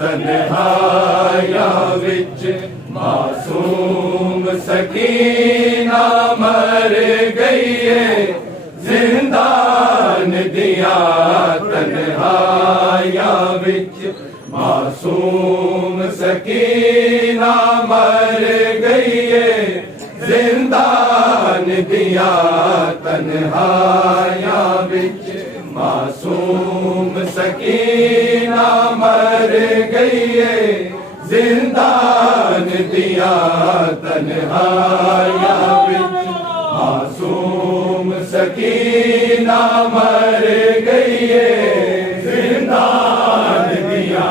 तन्हाया विच मासूम सकीना मर गई है, जिंदान दिया तन्हाया विच मासूम सकीना मर गई है, जिंदान दिया तन्हाया विच मासूम सकीना मर गई है, जिंदान दिया तन्हाया विच मासूम सकीना मर गई है, जिंदान दिया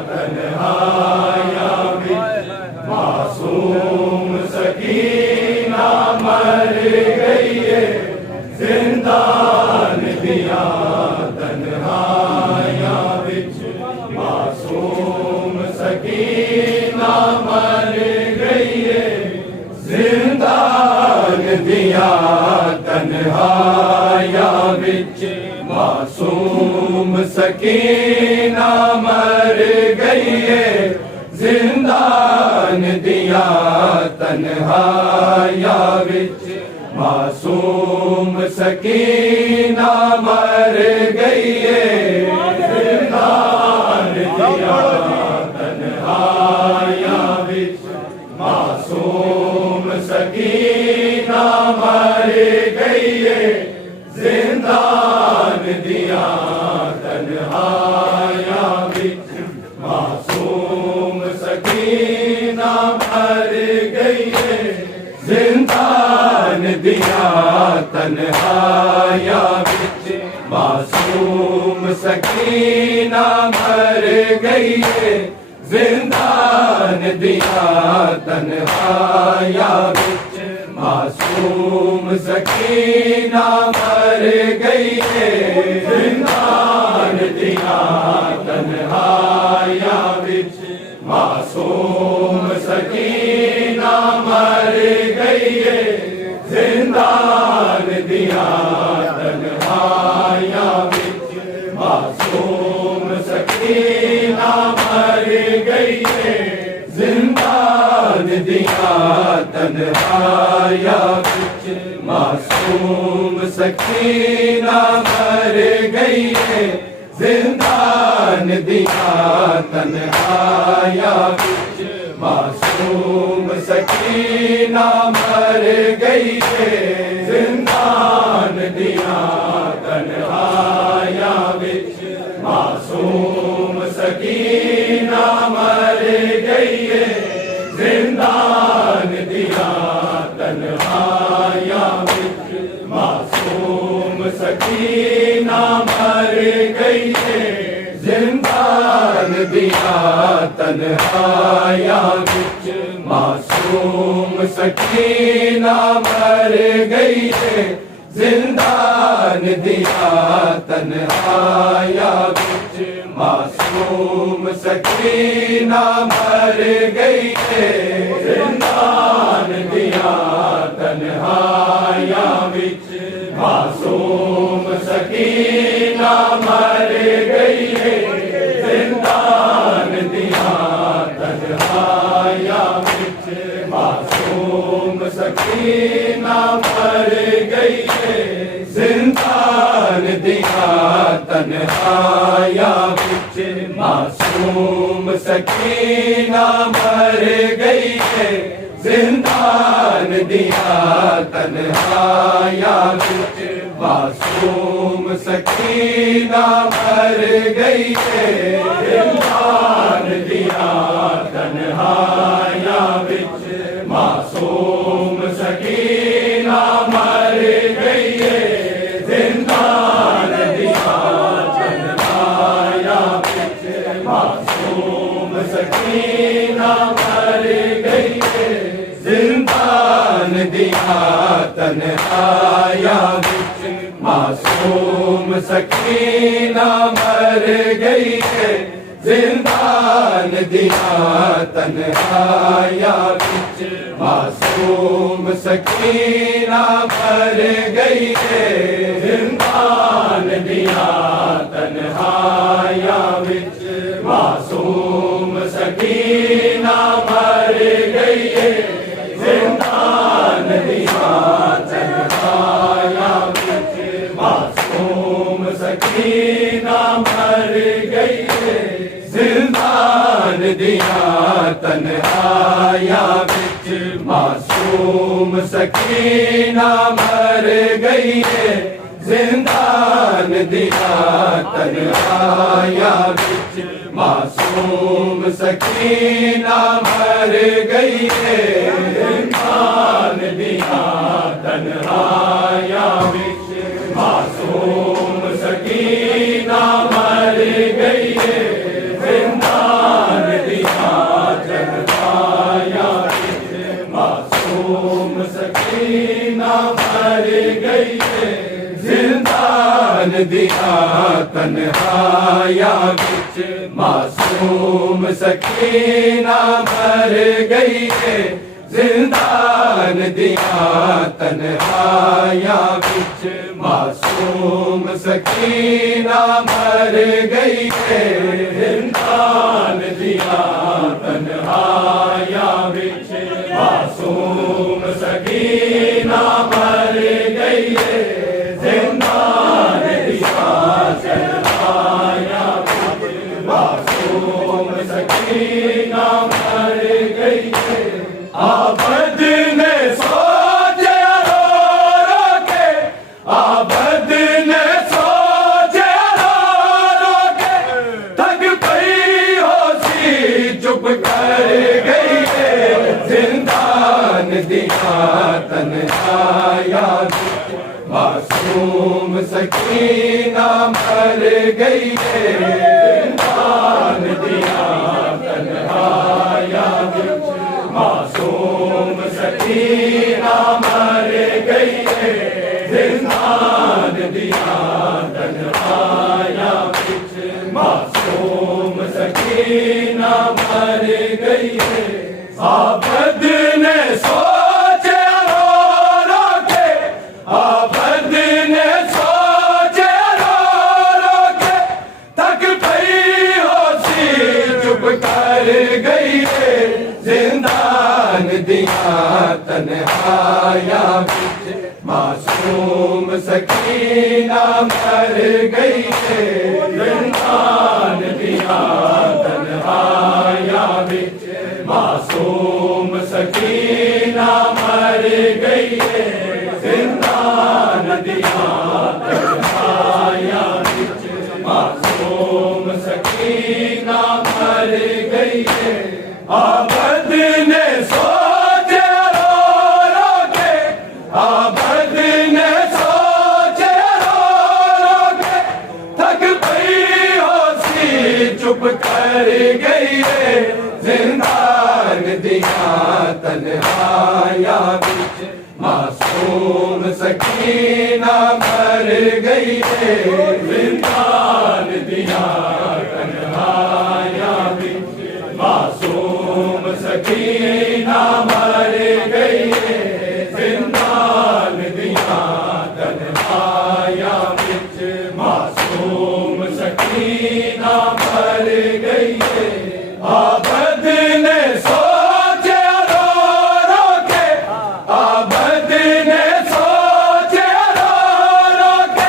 तन्हाया विच मासूम सकीना मर गई है, जिंदान दिया तन्हाया विच मासूम सकीना मर गई है, जिंदान दिया तन्हाया विच मासूम सकीना मर गई है, जिंदान दिया तन्हाया विच मासूम सकीना मर गई है, जिंदान दिया तन्हाया विच मासूम सकीना मर गई है, जिंदान दिया तन्हाया विच मासूम सकीना मर गई है, जिंदान दिया तन्हाया विच मासूम सकीना मर गई है, जिंदान दिया तन्हाया बिच। मासूम सकीना मर गई है, जिंदान दिया तन्हाया बिच। मासूम सकीना मर गई है, जिंदान दिया तन्हाया बिच। मासूम सकीना मर गई है, जिंदान दिया तन्हाया बिच। मासूम सकीना मर गई है, जिंदान दिया तन्हाया बिच। मासूम सकीना मर गई है, जिंदान दिया तन्हाया बिच। मासूम सकीना मर गई है, जिंदान दिया तन्हाया बिच। मासूम सकीना मर गई है, जिंदान दिया तन्हाया बिच। मासूम सकीना मर गई है, जिंदान दिया तन्हाया बिच। मासूम सकीना मर गई है, जिंदान दिया तन्हाया बिच। मासूम सकीना मर गई है, जिंदान दिया तन्हाया बिच। मासूम सकीना मर गई है, जिंदान दिया तन्हाया बिच। मासूम सकीना मर गई है, जिंदान दिया तन्हाया बिच। मासूम सकीना मर गई है, जिंदान दिया तन्हाया बिच। मासूम सकीना मर गई है, जिंदान दिया तन्हाया बिच। मासूम सकीना मर गई है, जिंदान दिया तन्हाया बिच। मासूम सकीना मर गई है, जिंदान दिया तन्हाया बिच। मासूम सकीना मर गई है, जिंदान दिया तन्हाया बिच। मासूम सकीना मर गई है, जिंदान दिया तन्हाया बिच। मासूम सकीना मर गई है, जिंदान दिया तन्हाया बिच। मासूम सकीना मर गई है, जिंदान दिया तन्हाया बिच। मासूम सकीना मर गई है, जिंदान दिया तन्हाया बिच। मासूम सकीना मर गई है, जिंदान दिया तन्हाया बिच। मासूम सकीना मर गई है, जिंदान दिया तन्हाया बिच। मासूम सकीना मर गई है, जिंदान दिया तन्हाया बिच। मासूम सकीना मर गई है, जिंदान दिया तन्हाया बिच। मासूम सकीना मर गई है, जिंदान दिया तन्हाया बिच। मासूम सकीना मर गई है। आबद ने सोचे रो रो के, आबद ने सोचे रो रो के, थक गई होशी चुप कर गई है, जिंदान दिया तन्हाया बिच। मासूम सकीना गई है जिंदान दिया तन्हाया बिच मासूम सकीना मर गई है जिंदान दिया तन्हाया बिच मासूम सकीना मर गई है आबद ने सोचे रो रो के आबद ने सोचे रो रो के थक पई होशी चुप कर गई है जिंदान दिया तन्हाया बिच मासूम सकीना मर गई है जिंदान दिया तन्हाया बिच मासूम सकीना मर गई है जिंदान दिया तन्हाया बिच मासूम सकीना मर गई है आबद ने सोचे रो रो के आबद ने सोचे रो रो के थक पई होशी चुप कर गई है जिंदान दिया तन्हाया बिच मासूम सकीना मर गई है जिंदान दिया तन्हाया बिच मासूम सकीना मर गई है जिंदान दिया तन्हाया बिच मासूम सकीना मर गई है आबद ने सोचे रो रो के आबद ने सोचे रो रो के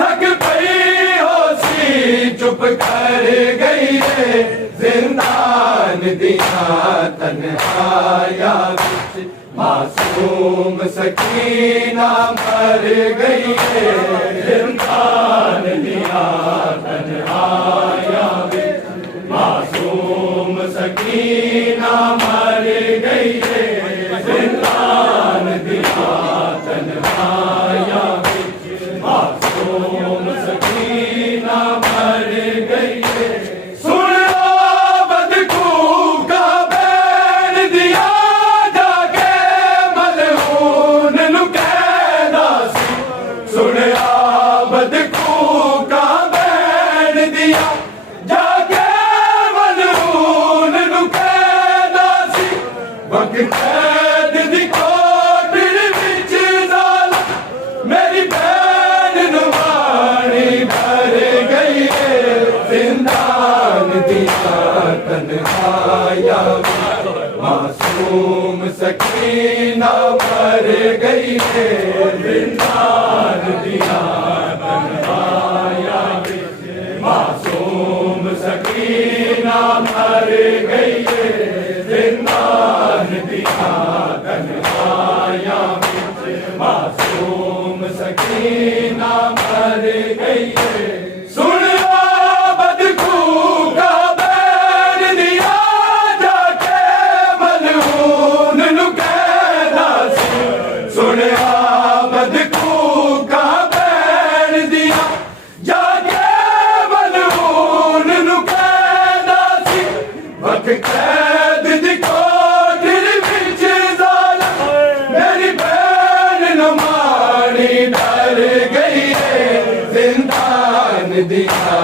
थक पई होशी चुप कर गई है जिंदान दिया तन्हाया बिच मासूम सकीना मर गई है जिंदान दिया तन्हाया बिच मासूम सकीना मर गई है जिंदान दिया तन्हाया बिच मासूम सकीना मर गई है सुन आबद का बैन दिया जाके मलऊन नु कहदा सी सुन आबद का बैन दिया जाके कैद दी कोठड़ी विच ज़ाला मेरी बैन नुमानी भर गई है जिंदान दिया तन्हाया मासूम सकीना मर गई है जिंदान दिया तन्हाया मासूम सकीना मर गई है जिंदान दिया तन्हाया बिच मासूम सकीना मर गई है सुन आबद का बैन दिया जाके मलऊन नु कहदा सी सुन आबद का बैन दिया जाके मलऊन नु कहदा सी वक्त कैद दी कोठड़ी विच ज़ाला मेरी बैन नुमानी डर गई है जिंदान दिया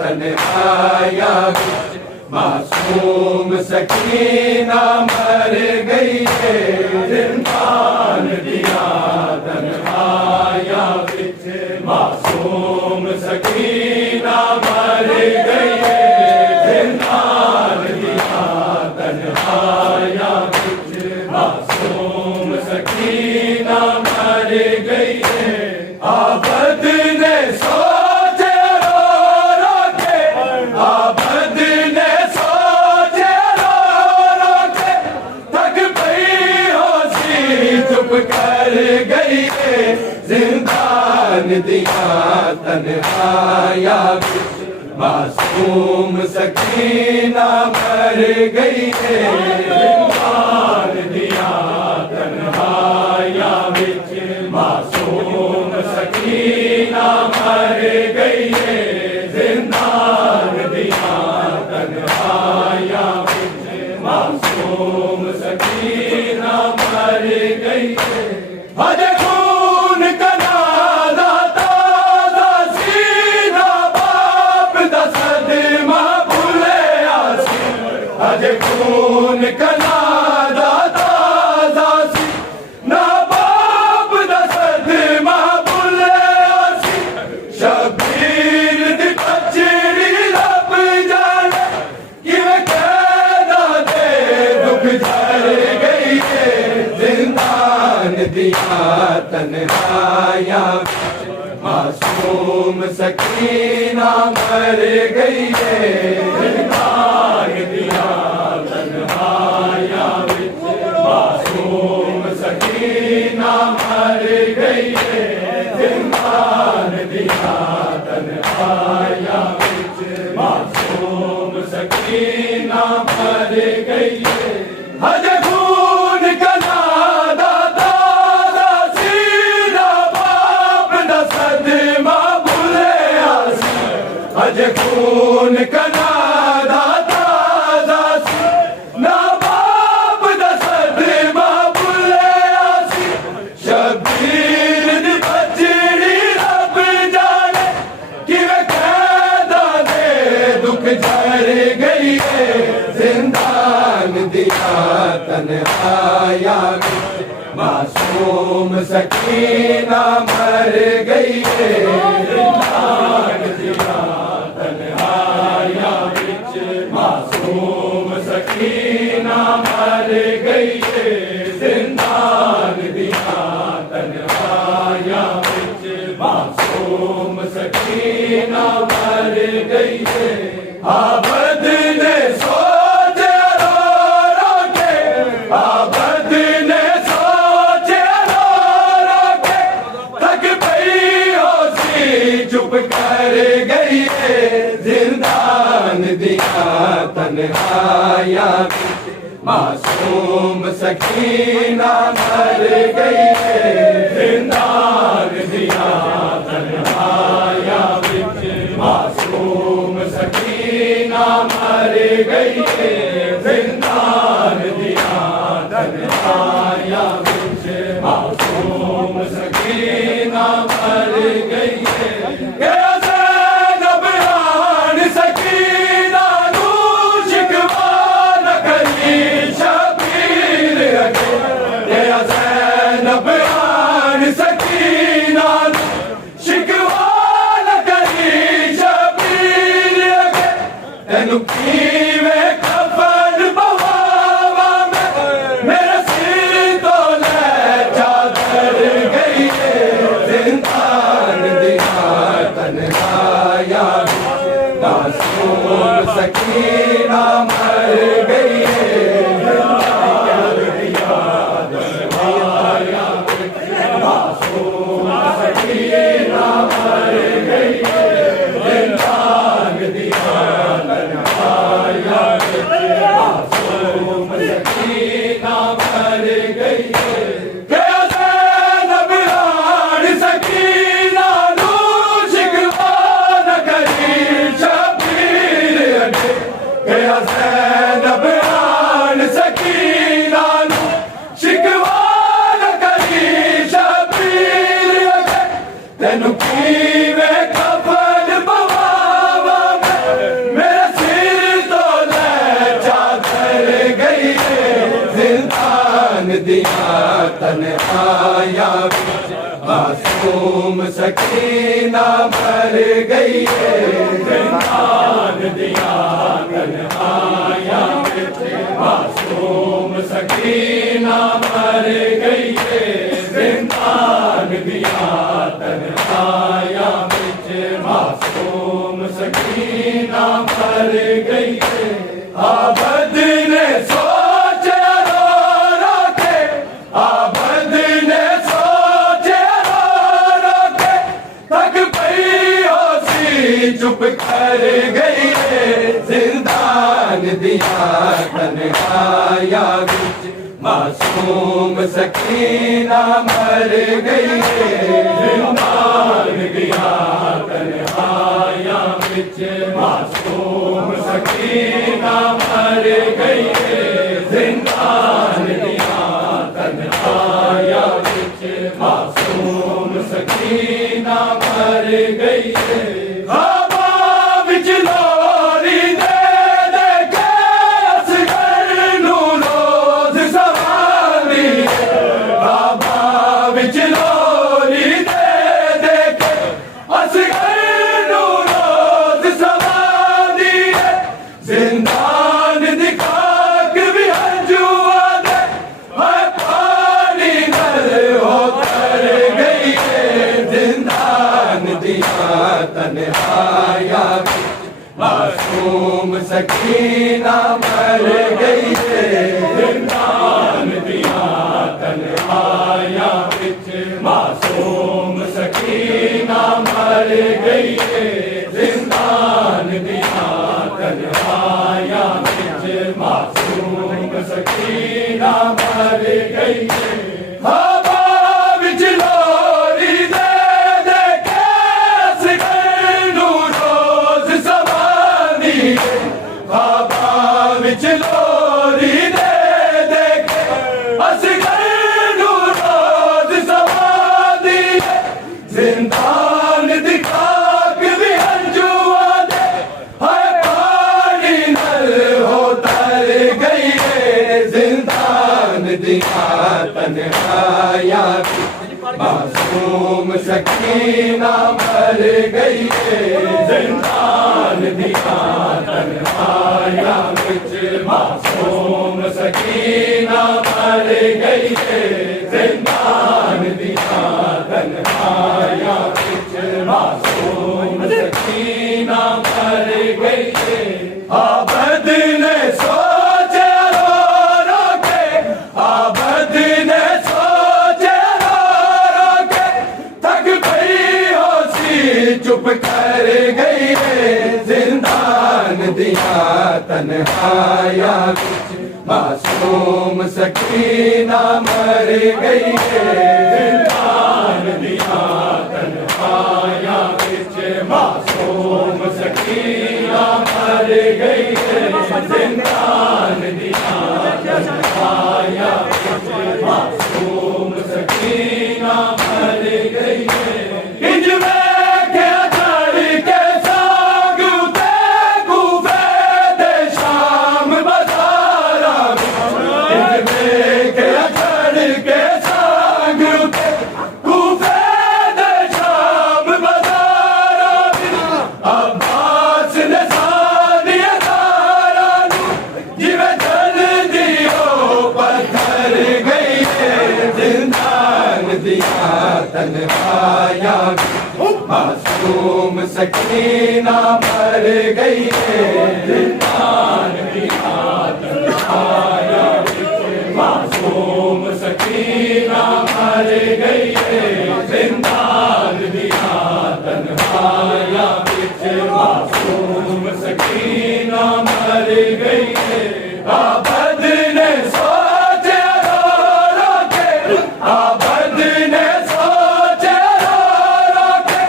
तन्हाया बिच मासूम सकीना मर गई है जिंदान दिया तन्हाया बिच मासूम सकीना मर गई है जिंदान दिया तन्हाया बिच मासूम सकीना मर गई है आबद ने सोचे रो रो के आबद ने सोचे रो रो के थक पई होशी चुप कर गई है जिंदान दिया तन्हाया बिच मासूम सकीना मर गई है जिंदान दिया तन्हाया बिच मासूम सकीना मर गई है खून कनादा ताजा सी ना बाप दा सदमा भुलिया सी शबीर दी पचड़ी रब जाने किवें कैदा दे दुख झर गई है जिंदान दिया तन्हाइयां मासूम सकीना मर गई है जिंदान दिया तन्हाइयां विच मासूम सकीना मर गई है जिंदान दिया तन्हाइयां विच मासूम सकीना मर गई है हजे खून कनादा ताजा सी ना बाप दा सदमा भुलिया सी हजे खून कनादा ताजा सी ना बाप दा सदमा भुलिया सी शबीर दी पचड़ी रब जाने किवें कैदा दे दुख झर गई है जिंदान दिया तन्हाइयां विच मासूम सकीना मर गई है जिंदान दिया तन्हाइयां विच मासूम सकीना मर गई है जिंदान दिया तन्हाइयां विच मासूम सकीना मर गई है आबद ने सोचे रो रो के आबद ने सोचे रो रो के थक पई होसी चुप कर गई है जिंदान दिया तन्हाइयां विच मासूम सकीना मर गई है जिंदान दिया तन्हाइयां विच मासूम सकीना मर गई है जिंदान दिया तन्हाइयां विच मासूम सकीना मर गई है गया ज़ैनब आन सकीना नू शिकवा न करी शबीर अगे गया ज़ैनब आन सकीना नू शिकवा न करी शबीर अगे तेनू किवें कफन पवावा मैं मेरे सिर तो ले चादर गई है जिंदान दिया तन्हाइयां विच मासूम सकीना मर गई है जिंदान दिया तन्हाइयां विच मासूम सकीना मर गई है जिंदान दिया तन्हाइयां विच मासूम सकीना मर गई है गया ज़ैनब आन सकीना नू शिकवा न करी शबीर अगे गया ज़ैनब आन सकीना नू शिकवा न करी शबीर अगे तेनू किवें कफन पवावा मैं मेरे सिर तो ले चादर गई है जिंदान दिया तन्हाइयां विच मासूम सकीना मर गई है जिंदान दिया तन्हाइयां विच मासूम सकीना मर गई है जिंदान दिया तन्हाइयां विच मासूम सकीना मर गई है आबद ने सोचे रो रो के आबद ने सोचे रो रो के थक पई होसी चुप कर गई है जिंदान दिया तन्हाइयां विच मासूम सकीना मर गई है जिंदान दिया तन्हाइयां विच मासूम सकीना मर गई है जिंदान दिया तन्हाइयां विच मासूम सकीना मर गई है ख्वाबां विच लोरी दे दे के असगर नू मासूम सकीना मर गई है, जिंदान दिया तन्हाइयां विच। मासूम सकीना मर गई है, जिंदान दिया तन्हाइयां विच। मासूम सकीना मर गई है। हवा विच लोरी दे दे के असगर नूं रोज सवांदी है। हवा विच लोरी दे दे के असगर नूं रोज सवांदी है। जिंदान दी खाक भी हंजुआं दे हाय पानी नल हो तर गई है। जिंदान दिया तन्हाइयां मासूम सकीना मर गई है, जिंदान दिया तन्हाइयां विच। मासूम सकीना मर गई है, जिंदान दिया तन्हाइयां विच। मासूम सकीना मर गई है। आबद ने सोचे रो रो के, आबद ने सोचे रो रो के, थक गई होशी चुप कर गई है। जिंदान दिया तन्हाइयां विच। मासूम सकीना मर गई है, जिंदान दिया तन्हाइयां विच। मासूम सकीना मर गई है, जिंदान दिया तन्हाइयां विच। मासूम सकीना मर गई है। इंज वेख्या चढ़ के साग उते कूफे दे शाम बाज़ारां विच। इंज वेख्या चढ़ के साग उते कूफे दे शाम बाज़ारां विच। अब्बास ने सादिया दारां नूं जिवें जल्दी ओ पत्थर गई है। जिंदान दिया तन्हाइयां विच। मासूम सकीना मर गई है, जिंदान दिया तन्हाइयां विच। मासूम सकीना मर गई है, जिंदान दिया तन्हाइयां विच। मासूम सकीना मर गई है। आबद ने सोचे रो रो के, आबद ने सोचे रो रो के,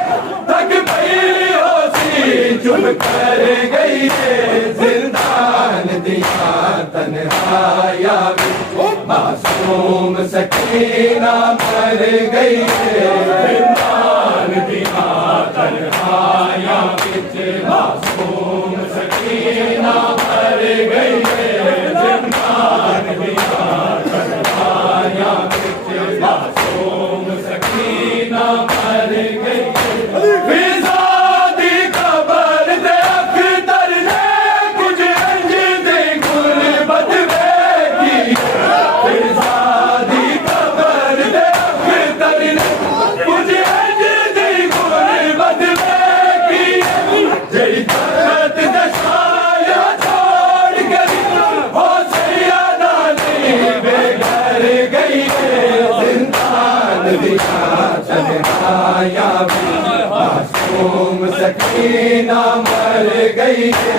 थक गई होशी चुप कर गई है। जिंदान दिया तन्हाइयां विच। मासूम सकीना मर गई है, जिंदान दिया तन्हाइयां विच। मासूम सकीना मर गई है, जिंदान दिया तन्हाइयां विच। मासूम सकीना मर गई है। फिजा दी कबर दे अख्तर ने कुछ इंज दी गुरबत वेखी। फिजा दी कबर दे अख्तर ने कुछ इंज दी गुरबत वेखी। जेड़ी तखत दे छाया छोड़ गई हो सैयदा नहीं बेघर गई है। जिंदान दिया तन्हाइयां विच। मासूम सकीना मर गई है,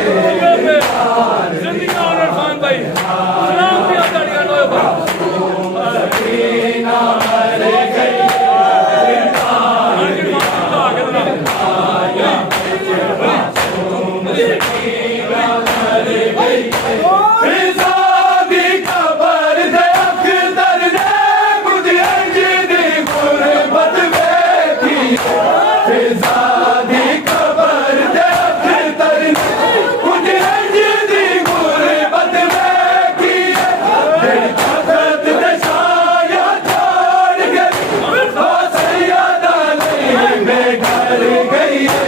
जिंदान दिया तन्हाइयां विच। मासूम सकीना मर गई है, जिंदान दिया तन्हाइयां विच। मासूम सकीना मर गई है। फिजा दी कबर दे अख्तर ने कुछ इंज दी गुरबत वेखी। फिजा दी कबर दे अख्तर ने कुछ इंज दी गुरबत वेखी। जेड़ी तखत दे छाया छोड़ गई हो सैयदा नहीं बेघर गई है।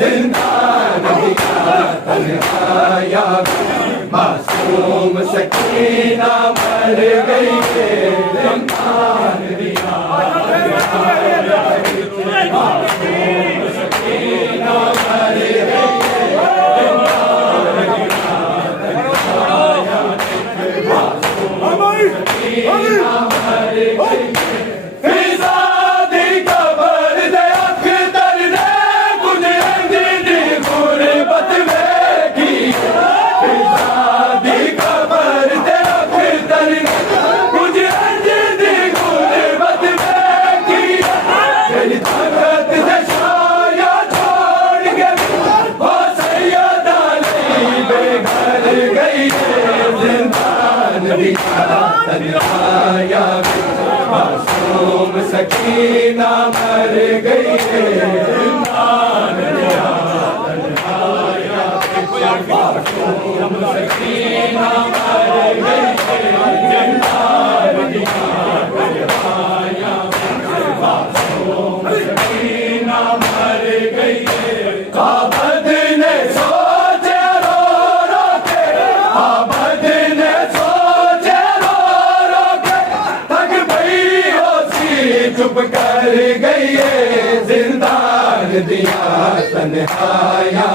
जिंदान दिया तन्हाइयां विच। मासूम सकीना मर गई है, जिंदान दिया तन्हाइयां विच। मासूम सकीना मर गई है, जिंदान तन्हाया मासूम सकीना मर गई है जिंदान दिया तन्हाया मासूम सकीना मर गई है जिंदान दिया तन्हाया मासूम सकीना मर गई है आबद ने सोचे रो रो के आबद ने सोचे रो रो के थक गई होशी चुप कर गई है जिंदान दिया तन्हाया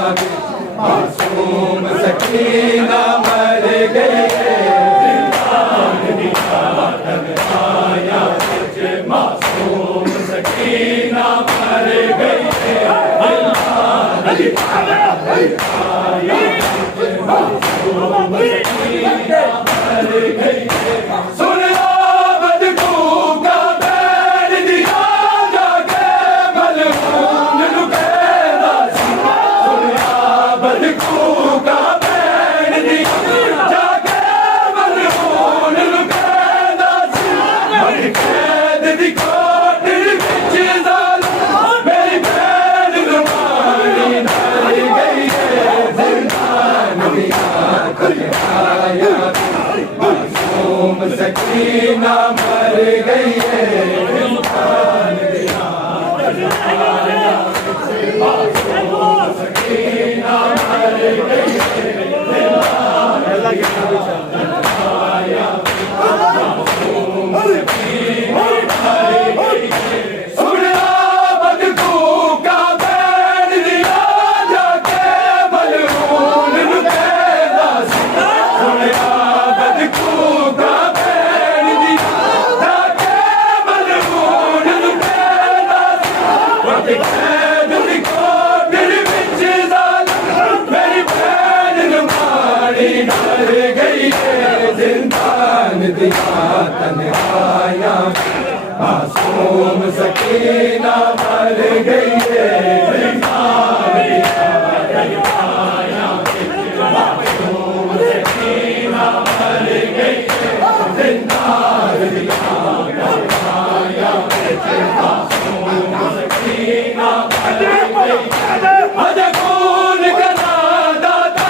मासूम सकीना मर गई है जिंदान दिया तन्हाया मासूम सकीना मर गई है सुन आबद का बैर दिया जाके मलून लुकेरा सुन आबद का बैर दिया जाके मलून लुकेरा कैद दी कोठरी विच जालिम मेरी भैन रुमानी मर गई है जिंदान दिया तन्हाया मासूम सकीना मर गई है जिंदान दिया तन्हाया मासूम सकीना मर गई है जिंदान दिया तन्हाया मासूम सकीना मर गई है सुन आबद का बैर दिया जाके मलून लुकेरा सुन आबद का बैर दिया जाके मलून लुकेरा कैद दी कोठरी विच जालिम मेरी भैन रुमानी मर गई है जिंदान दिया तन्हाया मासूम सकीना मर गई है जिंदान दिया तन्हाया मासूम सकीना मर गई है जिंदान दिया तन्हाया मासूम सकीना मर गई अज खून कना दाता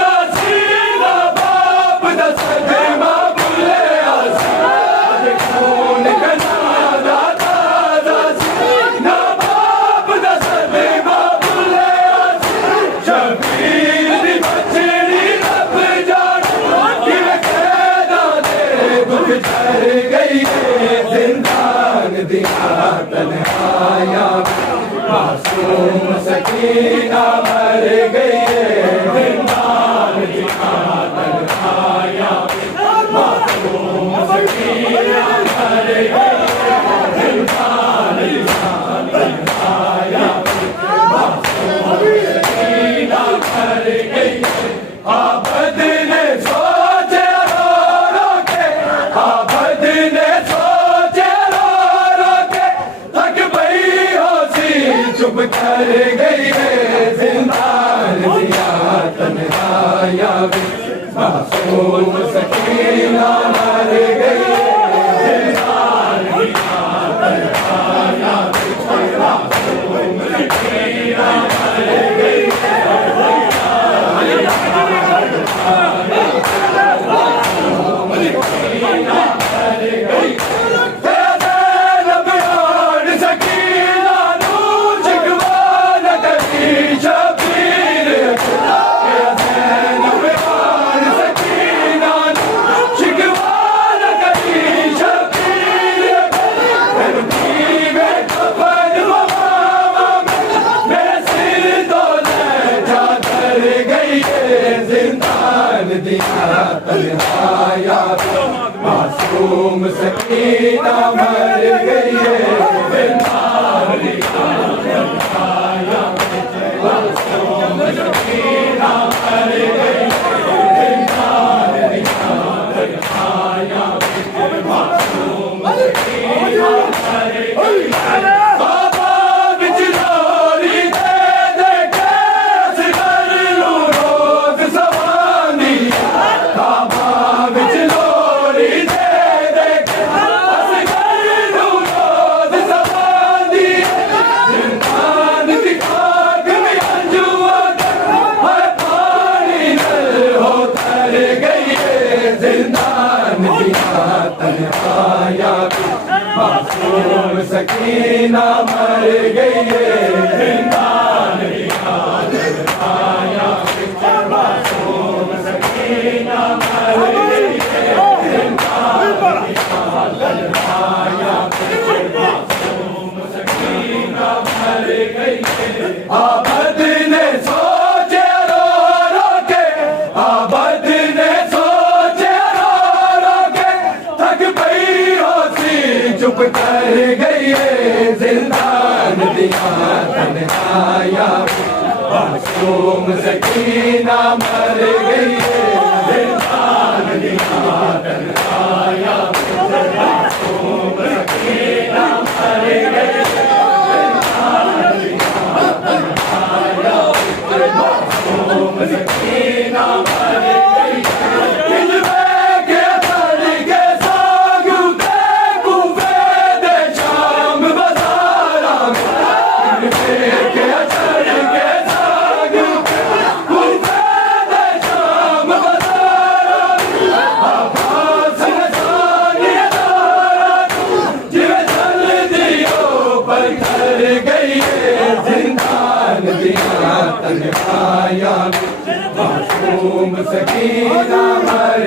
दा सीना बाप दा सदमा भुले आसी अज खून कना दाता दा सीना बाप दा सदमा भुले आसी शबीर दी बचड़ी रब जाने किवें कैदा दे दुख चढ़ गई है जिंदान दिया तन्हाया मासूम सकीना मर गई है जिंदान दिया तन्हाया मासूम सकीना मर गई है जिंदान दिया तन्हाया मासूम सकीना मर गई है आबद ने सोचे रो रो के आबद ने सोचे रो रो के थक गई होशी चुप कर गई है जिंदान दिया तन्हाया मासूम सकीना मर गई है जिंदान दिया तन्हाया मासूम सकीना मर गई है दिया तन्हाया मासूम सकीना मर गई है जिंदान दिया तन्हाया मासूम सकीना मर गई है जिंदान दिया तन्हाया मासूम सकीना मर गई है बाबा बिचलोरी दे दे के असगर लू रोज सवानी बाबा बिचलोरी दे सकीना मर गई है, जिंदान दिया दरगाया मासूम सकीना मर गई है, जिंदान दिया दरगाया मासूम सकीना मर गई है। आबद ने सोचे रो रो के, आबद ने सोचे रो रो के, थक पई होसी चुप कर गई है, जिंदान दिया तन्हाया मासूम सकीना मर गई है, जिंदान दिया तन्हाया मासूम सकीना मर गई है, जिंदान दिया तन्हाया मासूम सकीना मर गई है। तन्हाया मासूम सकीना मर